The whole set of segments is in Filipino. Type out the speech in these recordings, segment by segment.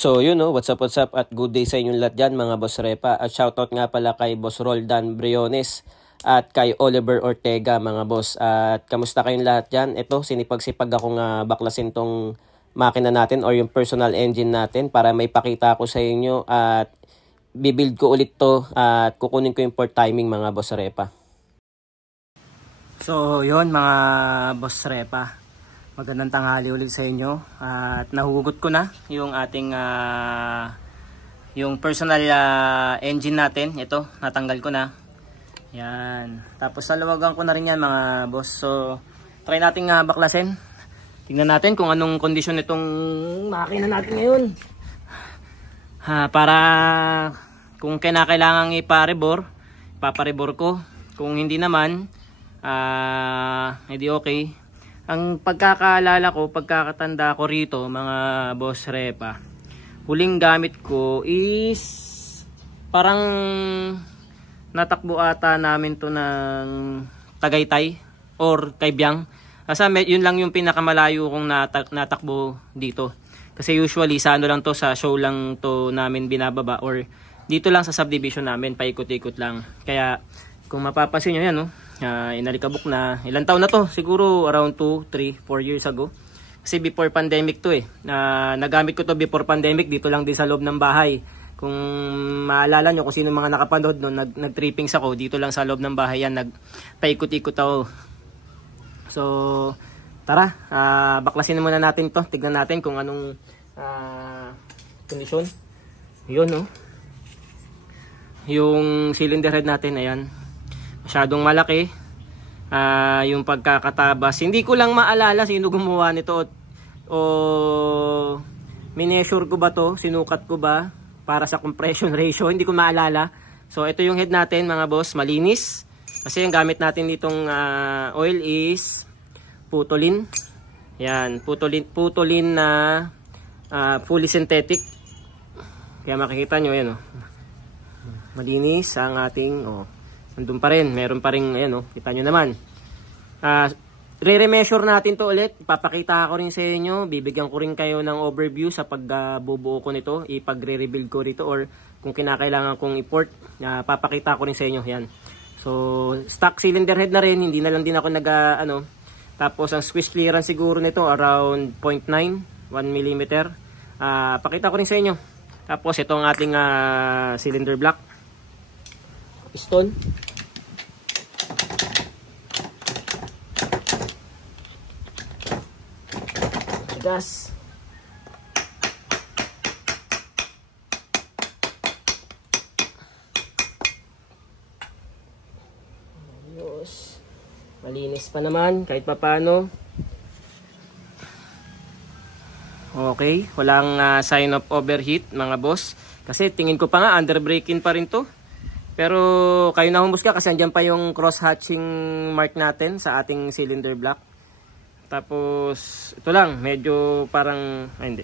So yun no, what's up at good day sa inyong lahat dyan mga Boss Repa. At shoutout nga pala kay Boss Roldan Briones at kay Oliver Ortega mga boss. At kamusta kayong lahat dyan? Ito, sinipag-sipag akong baklasin tong makina natin or yung personal engine natin para may pakita ko sa inyo at bibuild ko ulit to at kukunin ko yung port timing mga Boss Repa. So yun mga Boss Repa, magandang tanghali ulit sa inyo at nahugot ko na yung ating yung personal engine natin. Ito, natanggal ko na yan, tapos salawagan ko na rin yan mga boss. So try natin baklasin, tingnan natin kung anong kondisyon itong makina natin ngayon para kung kailangan ipaparebor ko, kung hindi naman hindi okay. Ang pagkakaalala ko, pagkakatanda ko rito mga Boss Repa, huling gamit ko is parang natakbo ata namin to ng Tagaytay or Kaibiyang. Kasi yun lang yung pinakamalayo kong natakbo dito. Kasi usually sa ano lang to, sa show lang to namin binababa or dito lang sa subdivision namin, paikot-ikot lang. Kaya kung mapapansin nyo yan, no? Inalikabok na. Ilang taon na to? Siguro around 2, 3, 4 years ago. Kasi before pandemic to eh. Nagamit ko to before pandemic dito lang din sa loob ng bahay. Kung maalala nyo kung sino mga nakapanood no, nag-trippings ako dito lang sa loob ng bahay yan. Nagpaikot-ikot ako. So tara, baklasin muna natin to. Tignan natin kung anong kondisyon. Yun no. Yung cylinder head natin, ayan. Masyadong malaki. Yung pagkakatabas, hindi ko lang maalala sino gumawa nito o mineasure ko ba to, sinukat ko ba para sa compression ratio, hindi ko maalala. So ito yung head natin mga boss, malinis kasi yung gamit natin ditong oil is Putolin. Yan, Putolin na fully synthetic. Kaya makikita nyo yan, malinis ang ating nandun pa rin, meron pa rin, ayan kita nyo naman. Re-measure natin to ulit, ipapakita ko rin sa inyo, bibigyan ko rin kayo ng overview sa pagbubuo ko nito, ipagre-rebuild ko rito or kung kinakailangan kong i-port, papakita ko rin sa inyo, yan. So stock cylinder head na rin, hindi na lang din ako tapos ang squeeze clearance siguro nito around 0.9, 1 mm. Pakita ko rin sa inyo. Tapos ito ang ating cylinder block, piston, gas, ayos, malinis pa naman kahit papano. Okay, walang sign of overheat mga boss, kasi tingin ko pa nga under braking pa rin to. Pero kayo na humusga kasi andyan pa yung cross hatching mark natin sa ating cylinder block. Tapos ito lang, medyo parang hindi.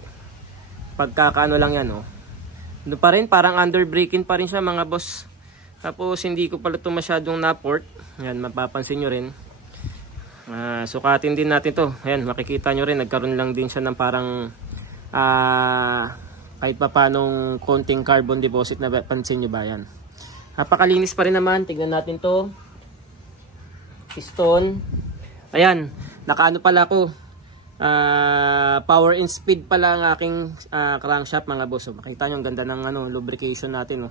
Pagkakaano lang yan Ano pa rin, parang under braking pa rin siya mga boss. Tapos hindi ko pala ito masyadong na-port. Yan, mapapansin nyo rin. Sukatin din natin to. Ayan, makikita nyo rin, nagkaroon lang din siya ng parang kahit pa paanong konting carbon deposit na pansin nyo ba yan. Napakalinis pa rin naman. Tignan natin to. Piston. Ayan. Nakaano pala ako. Power and speed pala ang aking crankshaft mga boss. Makita nyo ang ganda ng lubrication natin.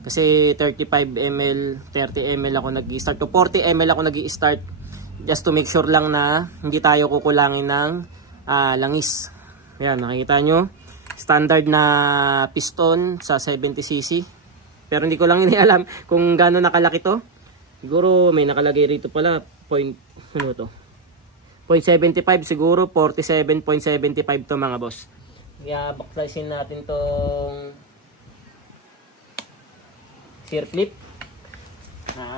Kasi 35 ml, 30 ml ako nag-i-start. To 40 ml ako nag-i-start. Just to make sure lang na hindi tayo kukulangin ng langis. Ayan. Nakikita nyo. Standard na piston sa 70cc. Pero hindi ko lang inialam kung gaano nakalaki to. Siguro may nakalagay rito pala 0.75 siguro 47.75 to mga boss. Kaya baklasin natin tong sear flip.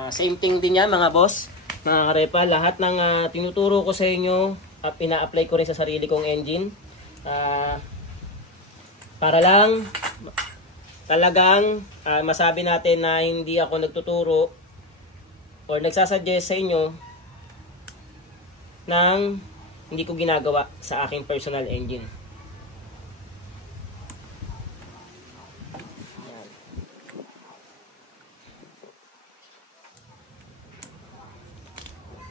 Same thing din yan mga boss. Mga karepa, lahat ng tinuturo ko sa inyo ina-apply ko rin sa sarili kong engine. Para lang talagang masabi natin na hindi ako nagtuturo or nagsasuggest sa inyo ng hindi ko ginagawa sa aking personal engine.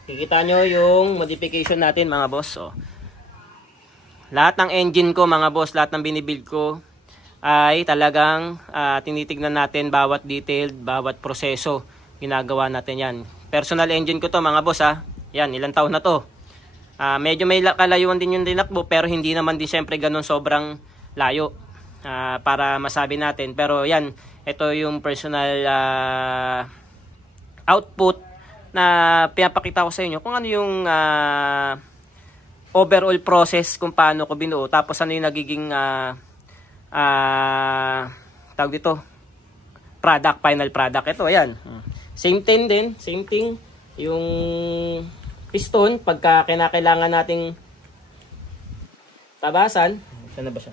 Kikita nyo yung modification natin mga boss. Oh. Lahat ng engine ko mga boss, lahat ng binibuild ko ay talagang tinitignan natin bawat detail, bawat proseso. Ginagawa natin yan. Personal engine ko to mga boss ha. Yan, ilang taon na to. Medyo may kalayuan din yung dinakbo pero hindi naman din syempre ganun sobrang layo para masabi natin. Pero yan, ito yung personal output na pinapakita ko sa inyo kung ano yung overall process kung paano ko binuo. Tapos ano yung nagiging tawag dito, product, final product. Ito, ayan. Same thing din, same thing. Yung piston, pagka kinakailangan nating tabasan, saan na ba siya?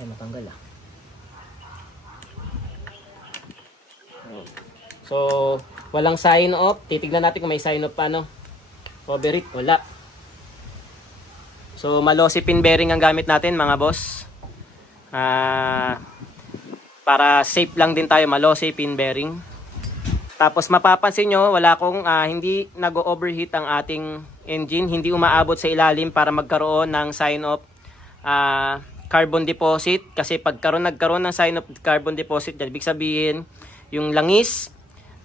Ay, matanggal ah. So, walang sign off. Titignan natin kung may sign off pa, no? Overheat, wala. So, Malossi pin bearing ang gamit natin, mga boss. Para safe lang din tayo, Malossi pin bearing. Tapos mapapansin nyo, hindi nag-overheat ang ating engine, hindi umaabot sa ilalim para magkaroon ng sign of carbon deposit. Kasi pag nagkaroon ng sign of carbon deposit, ibig sabihin yung langis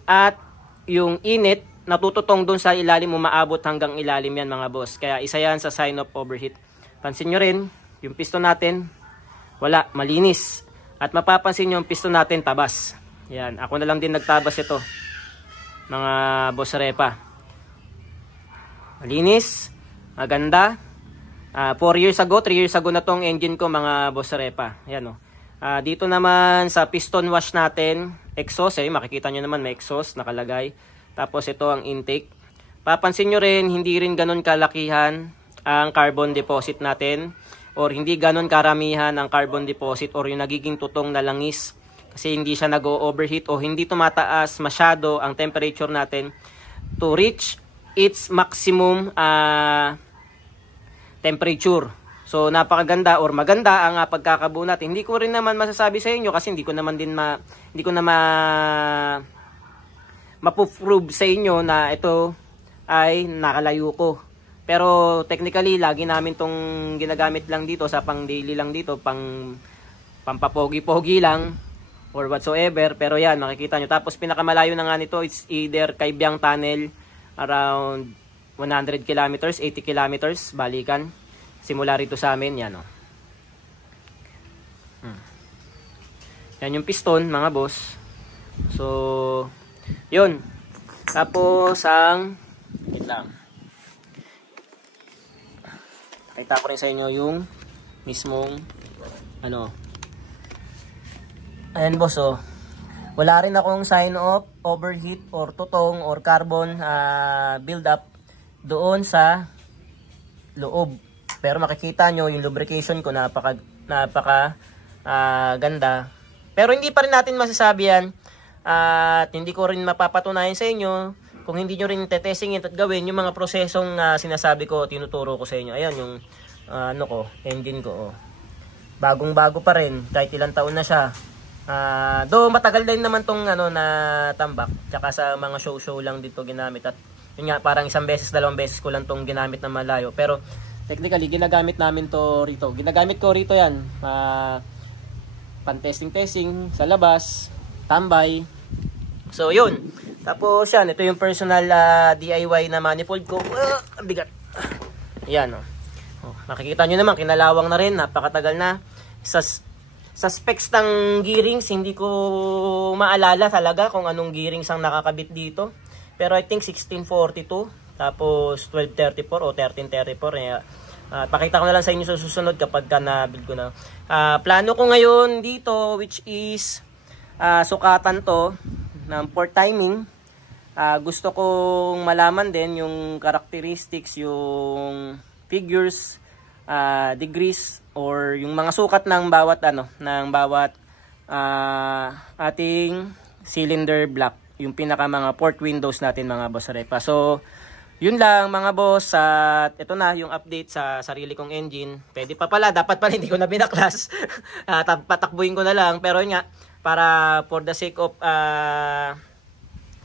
at yung init natututong dun sa ilalim, umaabot hanggang ilalim yan mga boss. Kaya isa yan sa sign of overheat. Pansin nyo rin, yung piston natin wala, malinis. At mapapansin nyo yung piston natin tabas. Yan, ako na lang din nagtabas ito mga boss Repa. Malinis, maganda. 4 years ago, 3 years ago na tong engine ko mga boss Repa. Yan o. Dito naman sa piston wash natin, exhaust makikita nyo naman may exhaust nakalagay. Tapos ito ang intake. Papansin nyo rin, hindi rin ganun kalakihan ang carbon deposit natin. Or hindi ganun karamihan ang carbon deposit or yung nagiging tutong na langis. Kasi hindi siya nag-overheat o hindi tumataas masyado ang temperature natin to reach its maximum temperature. So napakaganda or maganda ang pagkakabuo natin. Hindi ko rin naman masasabi sa inyo kasi hindi ko na mapuprove sa inyo na ito ay nakalayo ko. Pero technically lagi namin tong ginagamit lang dito sa pang daily lang dito, pampapogi-pogi lang or whatsoever. Pero yan, makikita nyo. Tapos pinakamalayo na nga nito, it's either Kaibiyang Tunnel around 100 kilometers, 80 kilometers, balikan. Simula rito sa amin, yan o. Yan yung piston, mga boss. So, yun. Tapos, wait lang. Nakita ko rin sa inyo yung mismong, ayan boss o. Wala rin akong sign of overheat or tutong or carbon build up doon sa loob. Pero makikita nyo yung lubrication ko napaka ganda. Pero hindi pa rin natin masasabi yan at hindi ko rin mapapatunayan sa inyo kung hindi nyo rin tetestingin at gawin yung mga prosesong sinasabi ko, tinuturo ko sa inyo. Ayan yung engine ko. Oh. Bagong bago pa rin kahit ilang taon na siya. Though matagal din naman tong na tambak, tsaka sa mga show lang dito ginamit at yun nga parang isang beses, dalawang beses ko lang tong ginamit na malayo. Pero technically ginagamit namin to rito. Ginagamit ko rito yan. Pan-testing sa labas, tambay. So yun. Tapos yan, ito yung personal DIY na manifold ko. Bigat. Yan makikita nyo naman, kinalawang na rin, napakatagal na. Sa specs ng gearings, hindi ko maalala talaga kung anong gearings ang nakakabit dito. Pero I think 1642, tapos 1234 o 1334. Pakita ko na lang sa inyo sa susunod kapag na-build ko na. Plano ko ngayon dito, which is sukatan to ng port timing. Gusto kong malaman din yung characteristics, yung figures, degrees, or yung mga sukat ng bawat ating cylinder block, yung pinaka mga port windows natin mga boss Repa. So yun lang mga boss, at ito na yung update sa sarili kong engine. Pwede pa pala, dapat pala hindi ko na binaklas. Patakbuhin ko na lang, pero yun nga, para for the sake of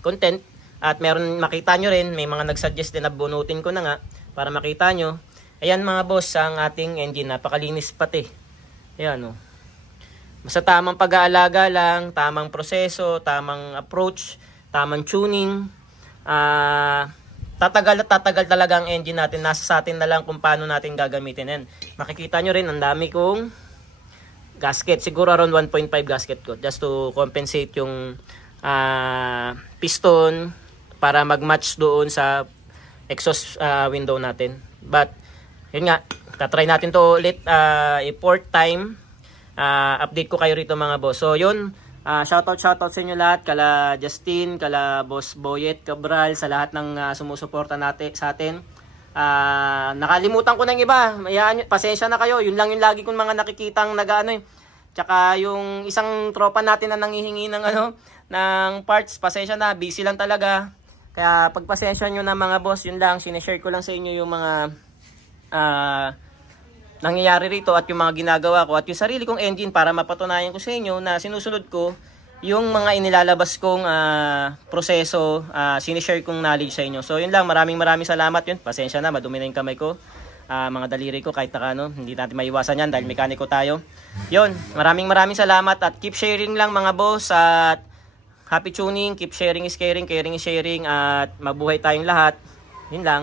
content at meron makita nyo rin, may mga nagsuggest din na bunutin ko na nga para makita nyo. Ayan mga boss, ang ating engine, napakalinis pati. Ayan o. Basta tamang pag-aalaga lang, tamang proseso, tamang approach, tamang tuning. Tatagal at tatagal talaga ang engine natin. Nasa sa atin na lang kung paano natin gagamitin yan. Makikita nyo rin, ang dami kong gasket. Siguro around 1.5 gasket ko. Just to compensate yung piston para mag-match doon sa exhaust window natin. But, yun nga, tatry natin to ulit i-4th time. Update ko kayo rito mga boss. So, yun. Shoutout sa inyo lahat, kala Justin, kala Boss Boyet Cabral, sa lahat ng sumusuporta natin sa atin. Nakalimutan ko ng iba. Ayan, pasensya na kayo. Yun lang yung lagi kong mga nakikitang nag-ano eh. Tsaka yung isang tropa natin na nanghihingi ng ng parts, pasensya na, busy lang talaga. Kaya pagpasensya nyo na mga boss, yun lang, sineshare ko lang sa inyo yung mga nangyayari rito at yung mga ginagawa ko at yung sarili kong engine para mapatunayan ko sa inyo na sinusunod ko yung mga inilalabas kong proseso, sinishare kong knowledge sa inyo. So yun lang, maraming salamat yun. Pasensya na, madumi na yung kamay ko, mga daliri ko kahit hindi natin maiwasan yan dahil mekaniko tayo. Yun, maraming salamat at keep sharing lang mga boss at happy tuning, keep sharing is caring, caring is sharing at mabuhay tayong lahat. Yun lang.